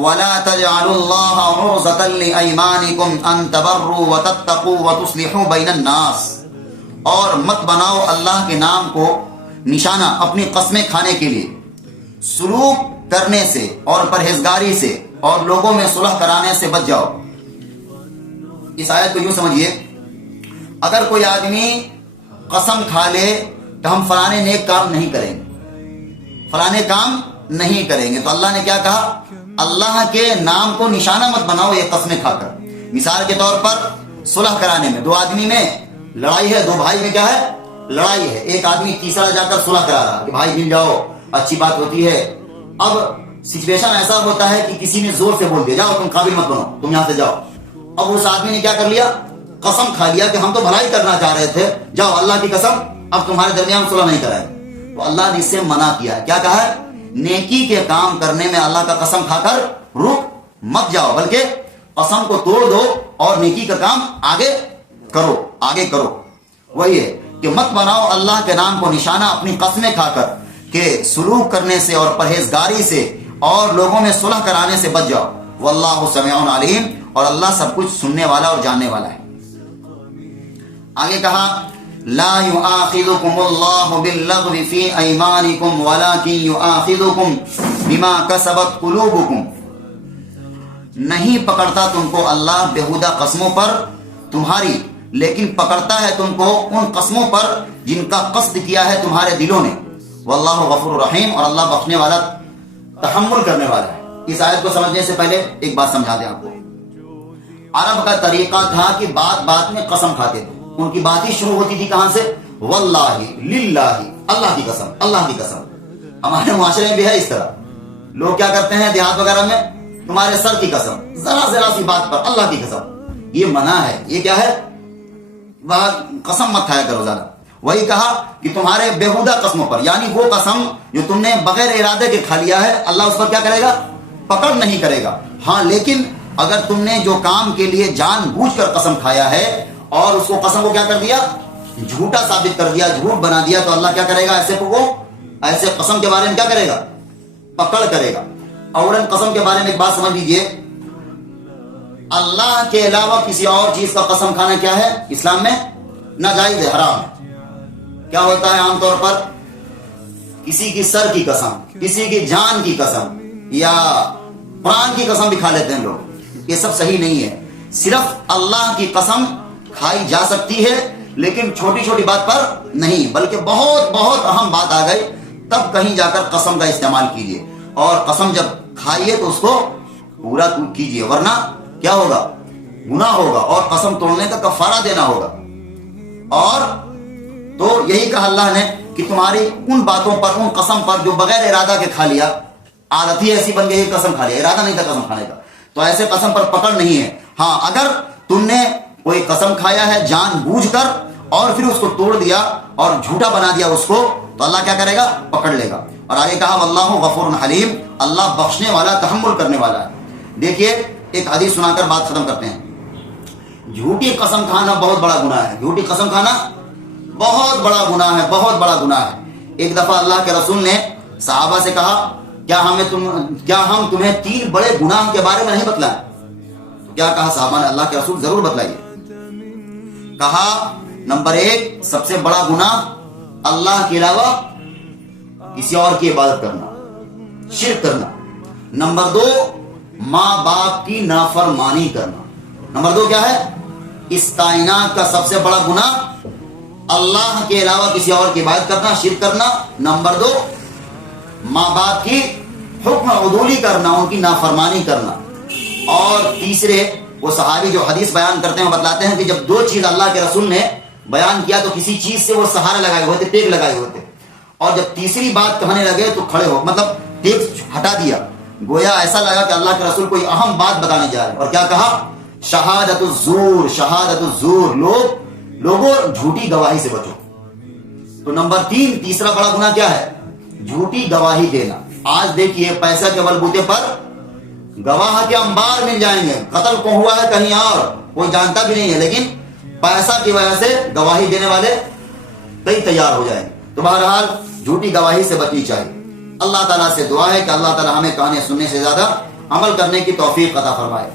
ولا تجعلوا الله عرضة لأيمانكم أن تبروا وتتقوا وتصلحوا بين الناس، اور مت بناؤ اللہ کے نام کو نشانہ اپنی قسمیں کھانے کے لیے، سلوک کرنے سے اور پرہیزگاری سے اور لوگوں میں صلح کرانے سے بچ جاؤ۔ اس آیت کو یوں سمجھیے، اگر کوئی آدمی قسم کھا لے کہ ہم فلانے نیک کام نہیں کریں گے، فلانے کام نہیں کریں گے، تو اللہ نے کیا کہا؟ اللہ کے نام کو نشانہ مت بناؤ یہ قسمیں کھا کر۔ مثال کے طور پر صلح کرانے میں، دو آدمی میں لڑائی ہے، دو بھائی میں کیا ہے؟ لڑائی ہے، ایک آدمی تیسرا جا کر صلح کرا رہا کہ بھائی مل جاؤ، اچھی بات ہوتی ہے۔ اب سچویشن ایسا ہوتا ہے کہ کسی نے زور سے بول دیا جاؤ تم قابل مت بنو، تم یہاں سے جاؤ۔ اب اس آدمی نے کیا کر لیا؟ قسم کھا لیا کہ ہم تو بھلائی کرنا چاہ رہے تھے، جاؤ اللہ کی قسم اب تمہارے درمیان صلح نہیں کرائے۔ تو اللہ نے اس سے منع کیا ہے، کیا کہا ہے؟ نیکی کے کام کرنے میں اللہ کا قسم کھا کر رک مت جاؤ، بلکہ قسم کو توڑ دو اور نیکی کا کام آگے کرو۔ وہی ہے کہ مت بناؤ اللہ کے نام کو نشانہ اپنی قسمیں کھا کر، کہ سلوک کرنے سے اور پرہیزگاری سے اور لوگوں میں صلح کرانے سے بچ جاؤ۔ واللہ سمیع علیم، اور اللہ سب کچھ سننے والا اور جاننے والا ہے۔ آگے کہا لا يؤاخذكم الله باللغو في ايمانكم ولكن يؤاخذكم بما كسبت قلوبكم، نہیں پکڑتا تم کو اللہ بیہودہ قسموں پر تمہاری، لیکن پکڑتا ہے تم کو ان قسموں پر جن کا قصد کیا ہے تمہارے دلوں نے۔ واللہ غفور رحیم، اور اللہ بخشنے والا تحمل کرنے والا ہے۔ اس آیت کو سمجھنے سے پہلے ایک بات سمجھا دیں آپ کو۔ عرب کا طریقہ تھا کہ بات بات میں قسم کھاتے تھے، ان کی بات ہی شروع ہوتی تھی کہاں سے؟ واللہ، للہ، اللہ کی قسم، اللہ کی قسم۔ ہمارے معاشرے میں بھی ہے اس طرح، لوگ کیا کرتے ہیں دیہات وغیرہ میں؟ تمہارے سر کی قسم، ذرا سی بات پر اللہ کی قسم۔ یہ منع ہے، یہ کیا ہے؟ وہ قسم مت کھایا کرو زیادہ۔ وہی کہا کہ تمہارے بیہودہ قسموں پر، یعنی وہ قسم جو تم نے بغیر ارادے کے کھا لیا ہے، اللہ اس پر کیا کرے گا؟ پکڑ نہیں کرے گا۔ ہاں لیکن اگر تم نے جو کام کے لیے جان بوجھ کر قسم کھایا ہے اور اس کو قسم کو کیا کر دیا؟ جھوٹا ثابت کر دیا، جھوٹ بنا دیا، تو اللہ کیا کرے گا؟ ایسے قسم کے بارے میں کیا کرے گا؟ پکڑ کرے گا۔ اور قسم کے بارے میں ایک بات سمجھ لیجئے، اللہ کے علاوہ کسی اور چیز کا قسم کھانا کیا ہے؟ اسلام میں ناجائز ہے، حرام ہے۔ کیا ہوتا ہے عام طور پر؟ کسی کی سر کی قسم، کسی کی جان کی قسم، یا قرآن کی قسم بھی کھا لیتے ہیں لوگ۔ یہ سب صحیح نہیں ہے۔ صرف اللہ کی قسم کھائی جا سکتی ہے، لیکن چھوٹی چھوٹی بات پر نہیں، بلکہ بہت بہت اہم بات آ گئی تب کہیں جا کر قسم کا استعمال کیجیے، اور قسم جب کھائیے تو اس کو پورا کیجیے، ورنہ کیا ہوگا؟ گناہ ہوگا، اور قسم توڑنے کا کفارہ دینا ہوگا۔ اور تو یہی کہا اللہ نے کہ تمہاری ان باتوں پر، ان قسم پر جو بغیر ارادہ کے کھا لیا، عادت ہی ایسی بن گئی قسم کھا لیا، ارادہ نہیں تھا قسم کھانے کا، تو ایسے قسم پر پکڑ نہیں ہے۔ ہاں اگر تم نے کوئی قسم کھایا ہے جان بوجھ کر اور پھر اس کو توڑ دیا اور جھوٹا بنا دیا اس کو، تو اللہ کیا کرے گا؟ پکڑ لے گا۔ اور آگے کہا واللہ غفور حلیم، اللہ بخشنے والا، تحمل کرنے والا ہے۔ دیکھیے ایک حدیث سنا کر بات ختم کرتے ہیں۔ جھوٹی قسم کھانا بہت بڑا گناہ ہے، جھوٹی قسم کھانا بہت بڑا گناہ ہے، بہت بڑا گناہ ہے۔ ایک دفعہ اللہ کے رسول نے صحابہ سے کہا کیا ہم تمہیں 3 بڑے گناہ کے بارے میں نہیں بتلائیں؟ کیا کہا صحابہ نے؟ اللہ کے رسول ضرور بتلائیے۔ کہا نمبر 1 سب سے بڑا گناہ اللہ کے علاوہ کسی اور کی عبادت کرنا، شرک کرنا۔ نمبر 2 ماں باپ کی نافرمانی کرنا۔ نمبر 2 کیا ہے؟ اس کائنات کا سب سے بڑا گناہ اللہ کے علاوہ کسی اور کی عبادت کرنا، شرک کرنا۔ نمبر 2 ماں باپ کی حکم عدولی کرنا، ان کی نافرمانی کرنا۔ اور تیسرے وہ صحابی جو حدیث بیان کرتے ہیں وہ بتلاتے ہیں کہ جب 2 چیز اللہ کے رسول نے بیان کیا تو کسی چیز سے وہ سہارا لگائے ہوئے تھے، ٹیک لگائے ہوئے تھے، اور جب تیسری بات کہنے لگے تو کھڑے ہو، مطلب ٹیک ہٹا دیا، گویا ایسا لگا کہ اللہ کے رسول کوئی اہم بات بتانے جا رہے ہیں۔ اور کیا کہا؟ شہادت الزور، شہادت الزور، لوگوں جھوٹی گواہی سے بچو۔ تو نمبر 3 تیسرا بڑا گناہ کیا ہے؟ جھوٹی گواہی دینا۔ آج دیکھیے پیسہ کے بلبوتے پر گواہ کے انبار مل جائیں گے، قتل کو ہوا ہے کہیں اور کوئی جانتا بھی نہیں ہے، لیکن پیسہ کی وجہ سے گواہی دینے والے کئی تیار ہو جائیں گے۔ تو بہرحال جھوٹی گواہی سے بچنی چاہیے۔ اللہ تعالیٰ سے دعا ہے کہ اللہ تعالیٰ ہمیں کہنے سننے سے زیادہ عمل کرنے کی توفیق عطا فرمائے.